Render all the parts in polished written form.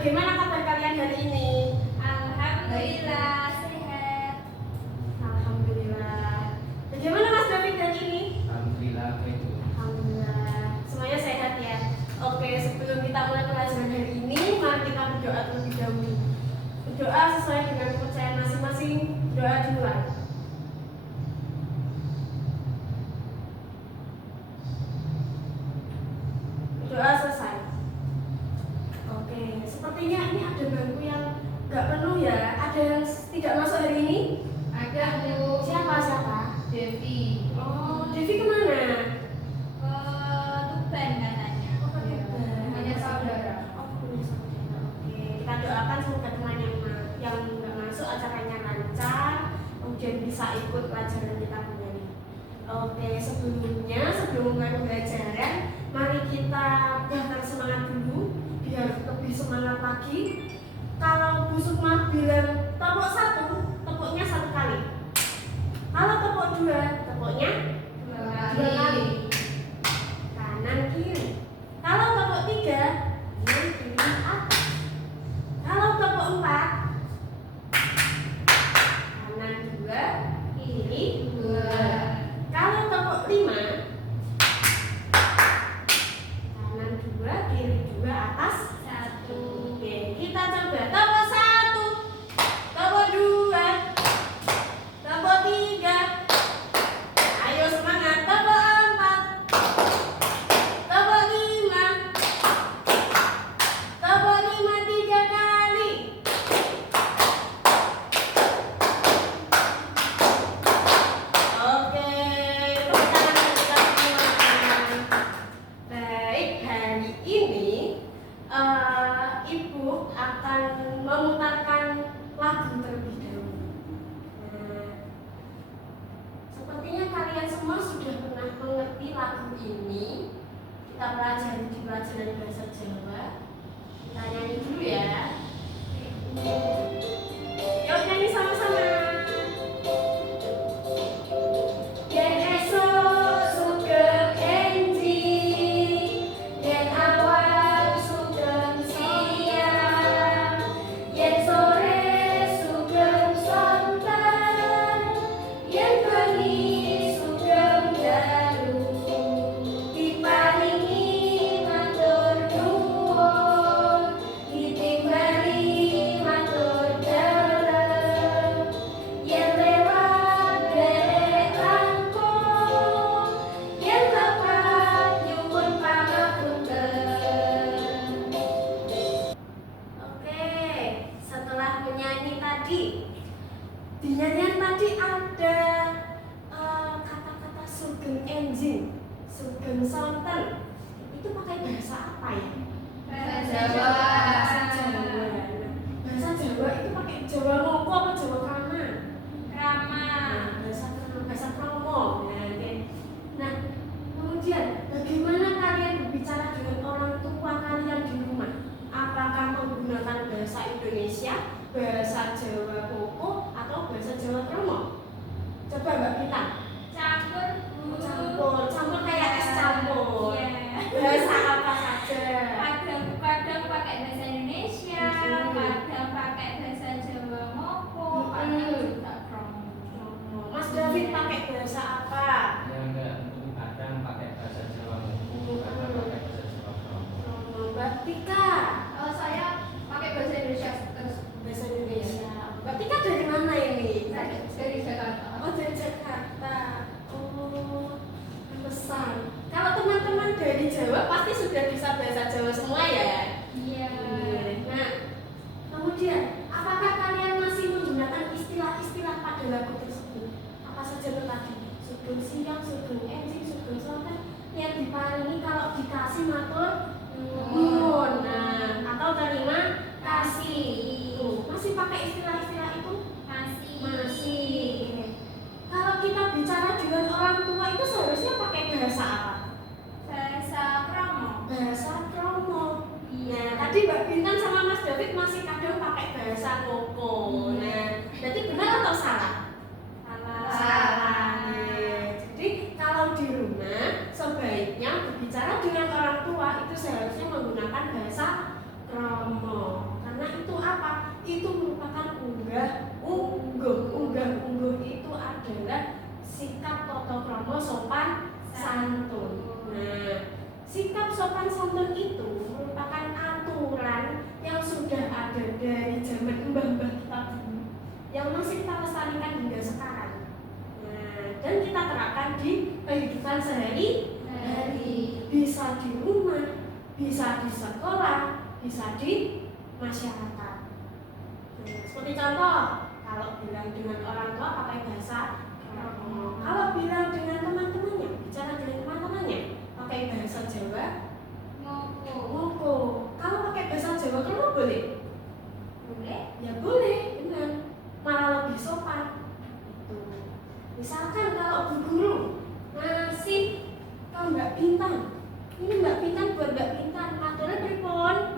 bagaimana kabar kalian hari ini? Alhamdulillah sehat. Alhamdulillah. Bagaimana Mas David hari ini? Alhamdulillah baik. Alhamdulillah. Semuanya sehat ya. Oke, sebelum kita mulai pelajaran hari ini, mari kita berdoa terlebih dahulu. Berdoa sesuai dengan kepercayaan masing-masing. Doa dimulai. Doa selesai. Oke, sepertinya ini ada bangku yang nggak penuh ya. Ada yang tidak masuk hari ini? Ada Bu. Siapa? Devi. Oh, Devi kemana? Ke Tuban katanya. Oh, ke Tuban. Hanya saudara. Oh, punya saudara. Oke, kita doakan semoga teman yang nggak masuk acaranya lancar, kemudian bisa ikut pelajaran kita punya nih. Oke, sebelum mulai pembelajaran, mari kita bakar semangat dulu biar lebih semangat lagi. Kalau Bu Sukma bilang tepuk 1, tepuknya 1 kali. Kalau tepuk 2, tepuknya 2 kali. Kanan kiri. Kalau tepuk 3, kiri atas. Kalau tepuk 4, kanan 2, kiri 2. Kalau tepuk 5, kanan 2, kiri 2, atas 1. Oke, kita coba tepuk 1, tepuk 2, tepuk 3. Ayo semangat, tepuk 4, tepuk 5, tepuk 5 3 kali. Oke, tepuk tangan kita semua. Baik, hari ini Ibu akan memutarkan lagu terlebih dahulu. Nah, sepertinya kalian semua sudah pernah mengerti lagu ini. Kita pelajari di pelajaran bahasa Jawa. Kita nyanyi dulu ya. Yuk nyanyi sama-sama. Yen esok sugeng enjing, yen awan sugeng siang, yen sore sugeng sonten, yen bengi sugeng dalu. Diparingi matur nuwun, ditimbali matur dalem. Yen lewat derek langkung, yen tepat nyuwun pangapunten. Oke, setelah menyanyi tadi, di nyanyian tadi ada kata-kata sugeng enjing, sugeng sonten. Itu pakai bahasa apa ya? Bahasa Jawa. Bahasa Jawa. Bahasa Jawa itu pakai Jawa Moko apa Jawa Krama? Rama. Bahasa Kromo. Nah, kemudian bagaimana kalian berbicara dengan orang tua kalian di rumah? Apakah menggunakan bahasa Indonesia, bahasa Jawa Moko, atau bahasa Jawa Kromo? Coba Mbak Bintang. Campur Bu. Campur kayak es campur. Iya. Bahasa apa saja? Kadang pakai bahasa Indonesia, kadang pakai bahasa Jawa Moko, kadang juga Kromo. Mas David pakai bahasa apa? Ya enggak, untuk kadang pakai bahasa Jawa Moko, kadang pakai bahasa Jawa Kromo. Mbak Tika Saya pakai bahasa Indonesia terus. bahasa Indonesia. Mbak Tika dari mana ini? Dari Jakarta. Oh, dari Jakarta. Oh, pesan. Kalau teman-teman dari Jawa pasti sudah bisa bahasa Jawa semua ya. Iya. Nah, kemudian apakah kalian masih menggunakan istilah-istilah pada lagu tersebut? Apa saja tadi? Sugeng siang, sugeng enjing, sugeng sonten yang diparingi kalau dikasih matur nuwun. Nah, atau terima kasih. Tuh, masih pakai istilah-istilah itu? Masih. Kalau kita bicara dengan orang tua itu seharusnya pakai bahasa apa? Bahasa Kromo. Bahasa Kromo. Iya. Nah, tadi Mbak Bintang sama Mas David masih kadang pakai bahasa Moko. Nah, berarti benar atau salah? Salah. Jadi kalau di rumah sebaiknya berbicara dengan orang tua itu seharusnya menggunakan bahasa Kromo. Karena itu apa? Itu merupakan unggah-ungguh itu adalah sikap tata krama sopan santun. Nah, sikap sopan santun itu merupakan aturan yang sudah ada dari zaman mbah-mbah kita dulu, yang masih kita lestarikan hingga sekarang. Nah, dan kita terapkan di kehidupan sehari-hari, bisa di rumah, bisa di sekolah, bisa di masyarakat. Nah, seperti contoh, kalau bilang dengan orang tua pakai bahasa kromo. Kalau bilang dengan teman-temannya, bicara dengan teman-temannya pakai bahasa Jawa ngoko. Kalau pakai bahasa Jawa kromo boleh? Boleh? Ya boleh, benar. Malah lebih sopan. Itu. Misalkan kalau Bu Guru ngasih ke Mbak Bintang, ini Mbak Bintang buat Mbak Bintang, maturnya pripun?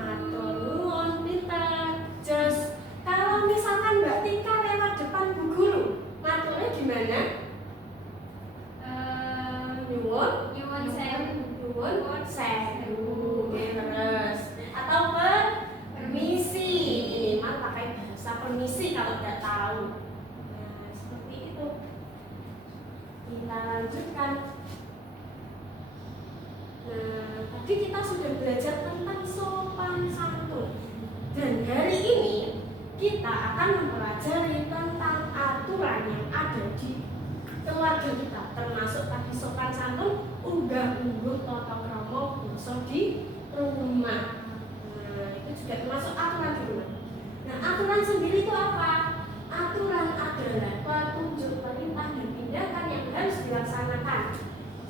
Matur nuwun Bintang. Just kalau misalkan Mbak Tika lewat depan Bu Guru, maturnya gimana? Nyuwun sewu. Terus atau permisi, minimal pakai bahasa permisi kalau tidak tahu. Nah, seperti itu. Kita lanjutkan. Nah, tadi kita sudah belajar tentang sopan santun. Dan hari ini kita akan mempelajari tentang aturan yang ada di keluarga kita, termasuk tadi sopan santun, unggah-ungguh tata krama basa di rumah. Nah, itu juga termasuk aturan di rumah. Nah, aturan sendiri itu apa? Aturan adalah petunjuk, perintah dan tindakan yang harus dilaksanakan.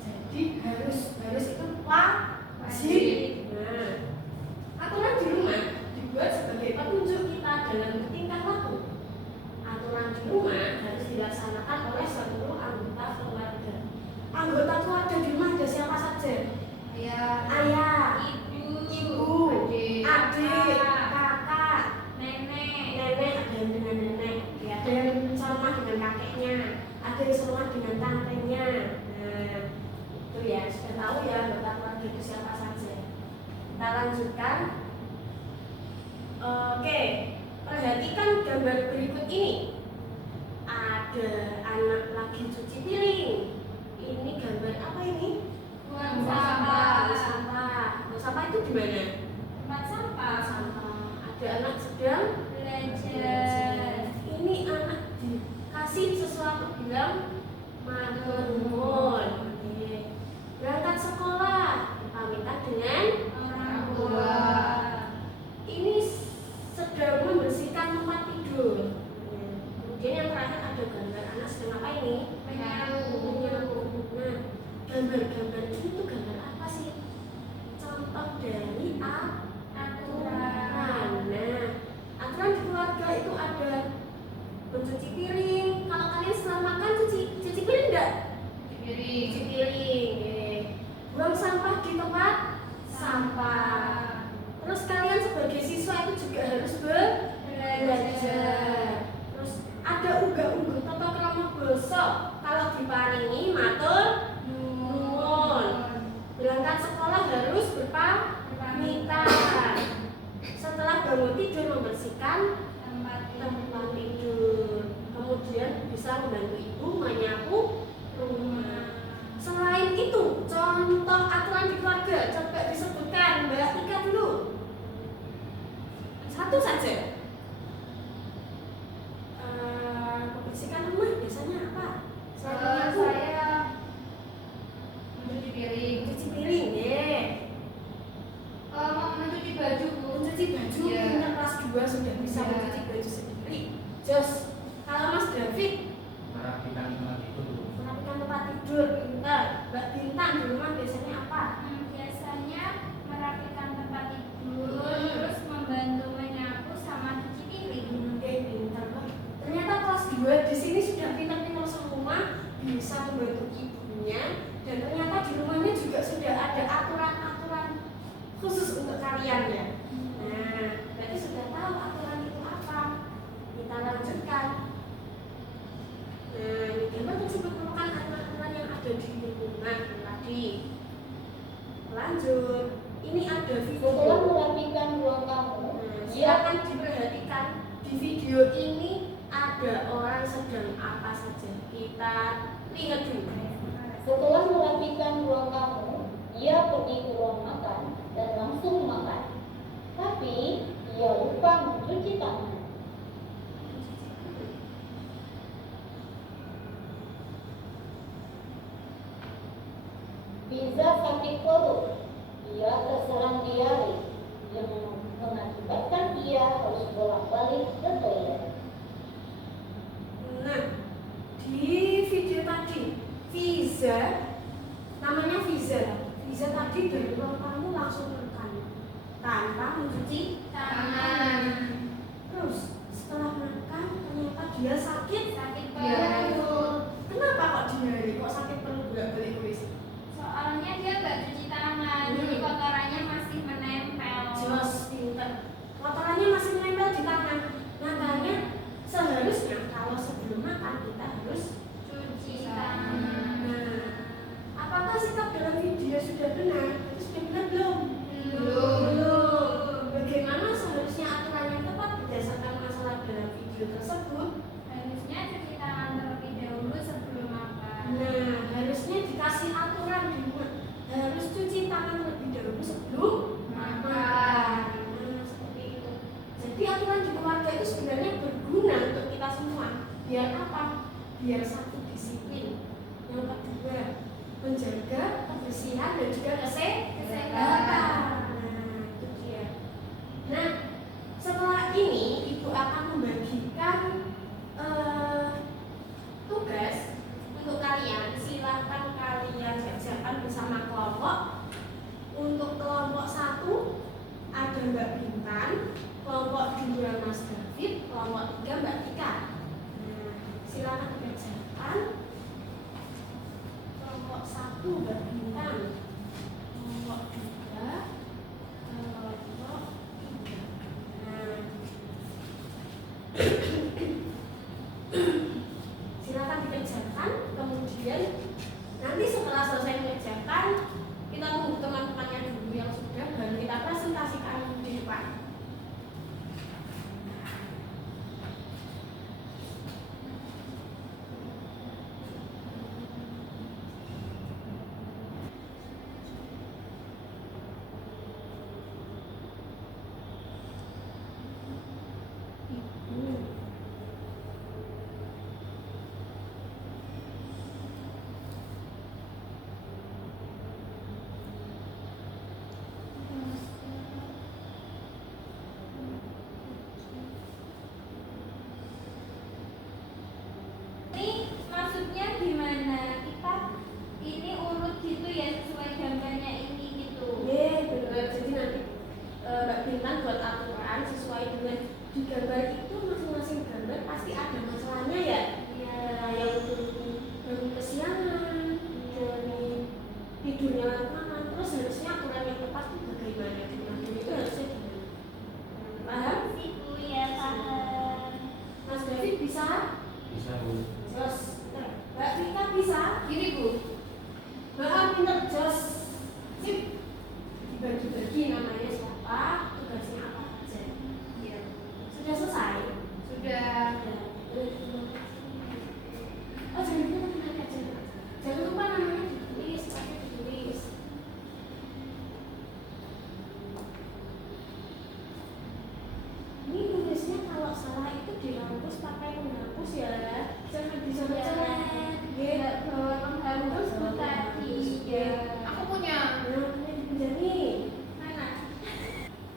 Jadi harus itu wajib. Nah, aturan di rumah dibuat sebagai petunjuk kita dalam bertingkah laku. Aturan di rumah harus dilaksanakan oleh seluruh anggota keluarga. Anggota keluarga di rumah ada siapa saja? Ayah, ibu, adik, kakak, nenek, ada yang dengan nenek, ada yang serumah dengan kakeknya, ada yang serumah dengan tantenya. Nah, itu ya, sudah tahu ya anggota keluarga itu siapa saja. Kita lanjutkan. Oke, perhatikan gambar berikut ini. Ada anak lagi cuci piring. Ini gambar apa ini? Buang sampah. Sampah itu di mana? Tempat sampah. Ada anak sedang Belajar. Ini anak dikasih sesuatu bilang matur nuwun. Berangkat sekolah pamitan dengan Orang tua. Ini sedang membersihkan tempat tidur. Kemudian yang terakhir ada gambar anak sedang apa ini? Menyapu. Nah, gambar-gambar ini tuh gambar apa sih? Contoh dari aturan. Nah, aturan di keluarga itu ada mencuci piring. Kalau kalian setelah makan cuci piring enggak? Cuci piring. Buang sampah di tempat sampah. Terus kalian sebagai siswa itu juga harus belajar. Terus ada unggah-ungguh tata krama basa. Kalau diparingi matur nuwun. Berangkat sekolah harus berpamitan. Setelah bangun tidur membersihkan tempat tidur. Kemudian bisa membantu ibu menyapu rumah. Selain itu, contoh aturan di keluarga coba disebutkan Mbak Tika dulu. Satu saja. Membersihkan rumah biasanya apa? Saya mencuci piring. Mencuci piring, ya. Mencuci baju. Mencuci baju, Ya. punya kelas 2 sudah bisa Ya. mencuci baju sendiri. Jos, kalau Mas David Merapikan tempat tidur. merapikan tempat tidur, pintar. Mbak Bintang di rumah biasanya apa? Biasanya merapikan tempat tidur, Hmm. terus membantu menyapu sama cuci piring. Pintar banget. Ternyata kelas 2 di sini sudah pintar-pintar semua, bisa membantu ibunya, dan ternyata di rumahnya juga sudah ada aturan-aturan khusus untuk kalian ya. Nah, berarti sudah tahu aturan itu apa. Kita lanjutkan. Nah, ini gambar tersebut merupakan aturan-aturan yang ada di lingkungan tadi. Lanjut. Ini ada video. Setelah merapikan ruang tamu, Nah, video ini ada orang sedang apa saja. Kita lihat dulu. Setelah merapikan ruang tamu, ia pergi ke ruang makan dan langsung makan. Tapi ia lupa mencuci tangan. Pizza sakit perut. Ia terserang diare yang mengakibatkan ia harus bolak-balik ke toilet. Nah, di video tadi Fiza, namanya Fiza. Fiza tadi dari ruang tamu langsung makan tanpa mencuci Tangan. Terus setelah makan ternyata dia sakit Perut. Kenapa kok diare? Kok sakit perut bolak-balik kuis? Soalnya dia nggak cuci tangan, jadi kotorannya masih menempel. Jelas pinter. Kotorannya masih menempel di tangan. Makanya seharusnya kalau sebelum makan kita harus Cuci tangan. Nah, apakah sikap dalam video sudah benar? Itu sudah benar belum? Belum. Bagaimana seharusnya aturan yang tepat berdasarkan masalah dalam video tersebut? Harusnya cuci tangan terlebih dahulu sebelum makan. Nah, harusnya dikasih aturan di rumah. Harus cuci tangan lebih dahulu sebelum makan. Nah, seperti itu. Jadi aturan di keluarga itu sebenarnya berguna untuk kita semua. Biar apa? Biar satu disiplin. Yang kedua, menjaga kebersihan dan juga kesehatan. Nah, itu dia. Nah, setelah ini ibu akan membagikan tugas untuk kalian. Silahkan kalian kerjakan bersama kelompok. Untuk kelompok 1 ada Mbak Bintan, kelompok 2 Mas David, kelompok 3 Mbak Tika. Nah, silahkan dikerjakan. Kelompok 1 Mbak Bintan, kelompok 2, kelompok 3. Nah, silakan dikerjakan. Kemudian nanti setelah selesai mengerjakan, kita tunggu teman-temannya dulu yang sudah, baru kita presentasikan di depan. Ini maksudnya gimana? Kita ini urut gitu ya sesuai gambarnya ini gitu. Benar. Jadi nanti Mbak Bintan buat aturan sesuai dengan di gambar itu, masing-masing gambar pasti ada masalahnya ya. Nah, yang bangun kesiangan, dari tidurnya malam, terus harusnya aturan yang tepat itu bagaimana? Itu harusnya gimana? Paham? Ibu ya paham. Mas David bisa? Bisa Bu. Jos. Mbak Rika bisa? Gini Bu. Mbak pinter jos. Sip. Dibagi-bagi namanya siapa, tugasnya apa aja. Iya. Sudah selesai? Sudah. Oh, jangan lupa teman aja. Jangan lupa namanya ditulis, pakai ditulis. Ini tulisnya kalau salah itu dihapus pakai penghapus ya. Jangan dicoret-coret. Nggak bawa penghapus Bu tadi. Ya. Aku punya. Nah, ini dipinjam nih. Mana?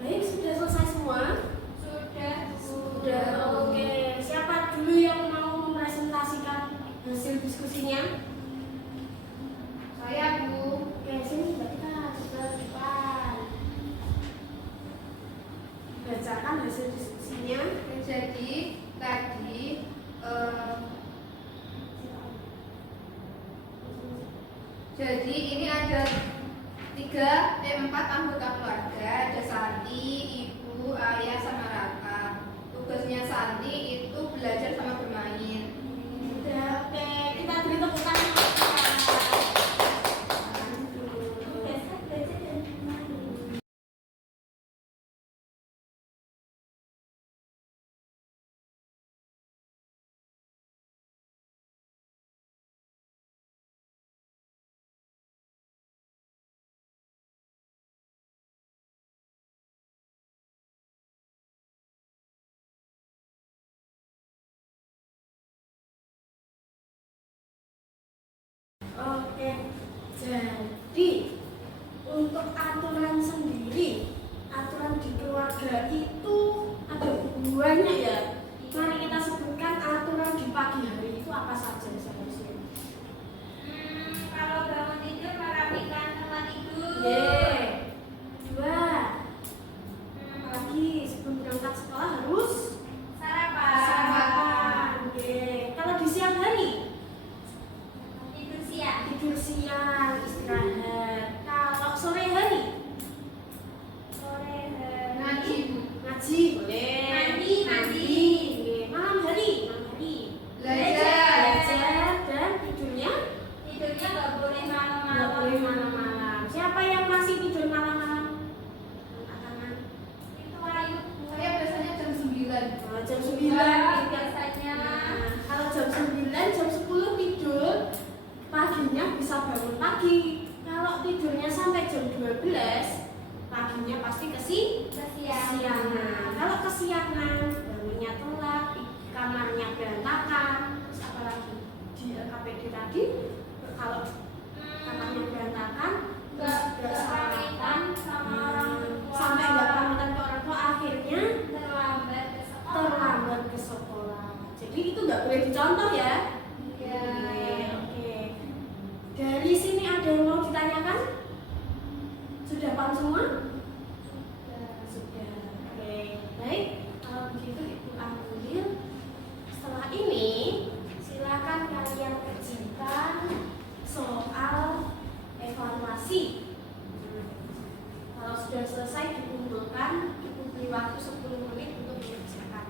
Baik, sudah selesai semua? Sudah. Sudah, oke. Siapa dulu yang mau mempresentasikan hasil diskusinya? Saya Bu. Oke, sini Mbak Tika, coba depan. Bacakan hasil diskusinya. Jadi tadi jadi ini ada 4 anggota keluarga, ada Santi, Ibu, Ayah, sama Raka. Tugasnya Santi itu belajar sama bermain. Udah, oke. Kita beri tepuk tangan. kesiangan. Kalau kesiangan, bangunnya telat, kamarnya berantakan, terus apa lagi? Di KPD tadi, kalau kamarnya berantakan, terus nggak sarapan, sama orang tua, sampai nggak pamitan ke orang tua, akhirnya terlambat ke sekolah. terlambat ke sekolah. Jadi itu nggak boleh dicontoh ya. Iya. Oke. Dari sini ada yang mau ditanyakan? Sudah paham semua? Sudah. Oke. Baik. Kalau begitu Ibu ambil. Setelah ini silakan kalian kerjakan soal evaluasi. Kalau sudah selesai dikumpulkan, Ibu beri waktu 10 menit untuk mengerjakan.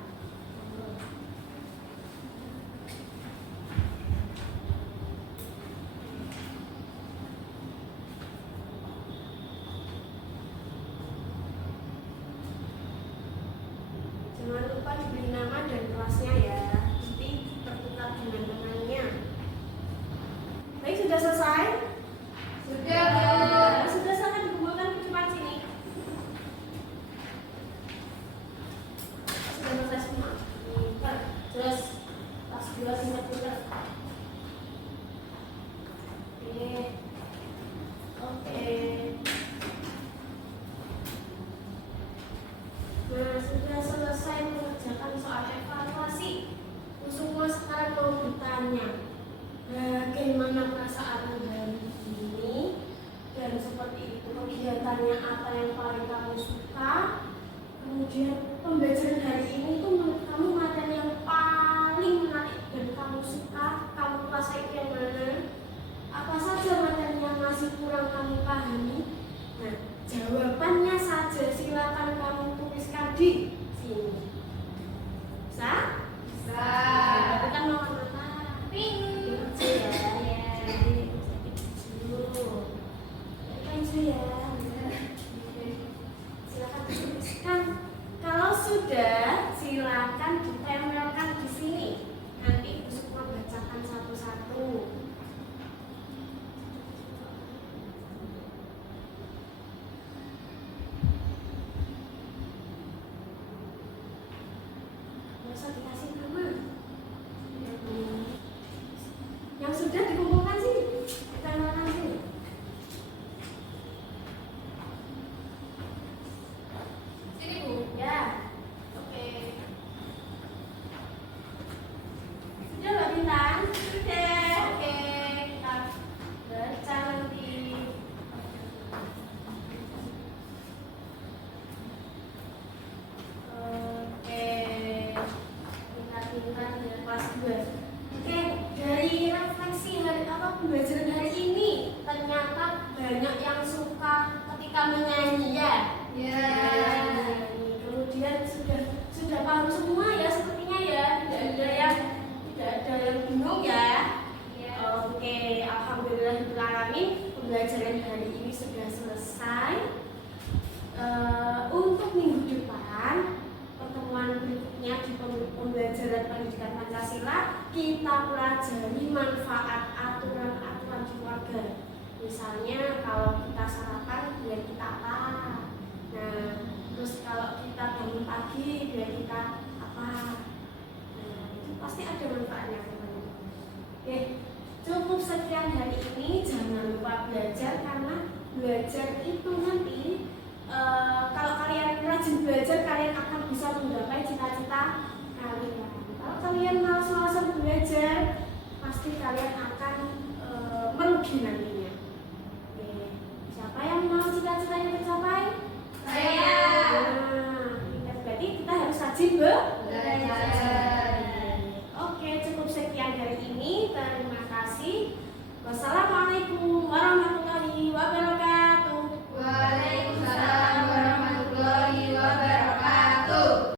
Jangan lupa diberi nama dan kelasnya ya, nanti tertukar dengan temannya. Baik, sudah selesai? Sudah, Bu. Sudah selesai dikumpulkan ke depan sini. Sudah selesai semua. Pintar. Terus tas 2 singkat pintar. Oke. Nah, sudah selesai mengerjakan soal evaluasi. Semua sekarang mau bertanya, bagaimana perasaan hari ini dan seperti itu, kegiatannya apa yang paling kamu suka, kemudian pembelajaran hari ini itu menurut kamu materi yang paling menarik dan kamu suka, kamu kuasai itu yang mana, apa saja materi yang masih kurang kamu pahami. Nah, jawabannya saja silakan kamu tuliskan di sini. Bisa? Bisa. Tapi kan nomor apa? Pink. Hijau ya. Jadi dulu. Hijau ya. Silakan tuliskan. Kalau sudah, silakan ditempelkan di sini. Nanti Ibu Sukma bacakan satu-satu. Nggak usah dikasih nama. Yang sudah dikumpulkan sih, ditempelkan sini. Sini, Bu. Ya, oke. Sudah Mbak Bintang? Sudah. Oke, kita baca nanti. Oke, pintar-pintar di kelas 2. Oke, dari refleksi hari pembelajaran hari ini, ternyata banyak yang suka ketika menyanyi ya. Ya. Kemudian sudah paham semua ya sepertinya ya, tidak ada yang bingung ya. Ya. Oke, alhamdulillahirobbilalamin, pembelajaran hari ini sudah selesai. Untuk minggu depan, pertemuan berikutnya di pembelajaran pendidikan Pancasila, kita pelajari manfaat aturan-aturan di keluarga. Misalnya kalau kita sarapan, biar kita apa? Nah, terus kalau kita bangun pagi, biar kita apa? Nah, itu pasti ada manfaatnya teman-teman. Oke, cukup sekian hari ini. Jangan lupa belajar, karena belajar itu nanti kalau kalian rajin belajar, kalian akan bisa menggapai cita-cita kalian. Kalau kalian malas-malasan belajar, pasti kalian akan merugi nantinya. Oke, siapa yang mau cita-citanya tercapai? Saya. Nah, berarti kita harus rajin Belajar. Oke, cukup sekian dari ini. Terima kasih. Wassalamualaikum